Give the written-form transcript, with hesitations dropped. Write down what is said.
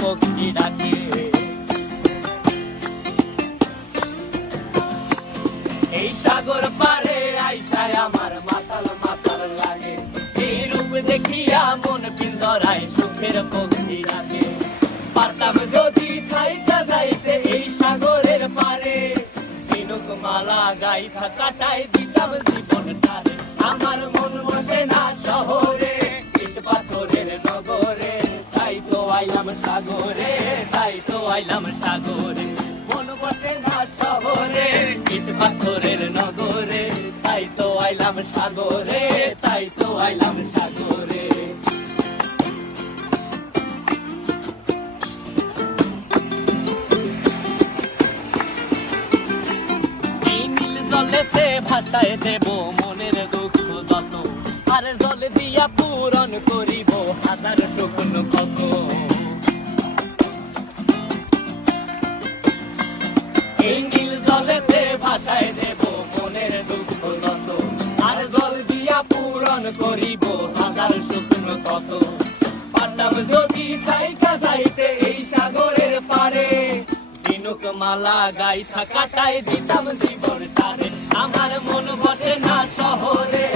পক্ষী ডাকে। এই সাগর পারে আইসায় আমার মাতাল মাতাল লাগে, এই রূপ দেখিয়া মন পিঞ্জরায় সুখের পক্ষী ডাকে। পারতাম যদি থাইকা যাইতে এই সাগরের পারে, ঝিনুক মালা গাইথা কাটাই দিতাম জীবনটারে। আমার মন বসে না শহরে, ইট পাথরের নগরে, তাই তো আইলাম সাগরে, তাই তো আইলাম সাগরে। মন বসে না শহরে, ইট পাথরের নগরে, তাই তো আইলাম সাগরে, তাই তো আইলাম সাগরে। জলেতে ভাসায় দেব মনের দুঃখ যত, আর জল দিয়া পূরণ করিব হাজার শকুন কত। এই নীল জলেতে ভাসায় দেব মনের দুঃখ যত, আর জল দিয়া পূরণ করিব হাজার শকুন কত। পারতাম যদি থাইকা যাইতে এই সাগরের পারে, ঝিনুক মালা গাইথা কাটাই দিতাম জীবনটারে। আমার মন বসে না শহরে,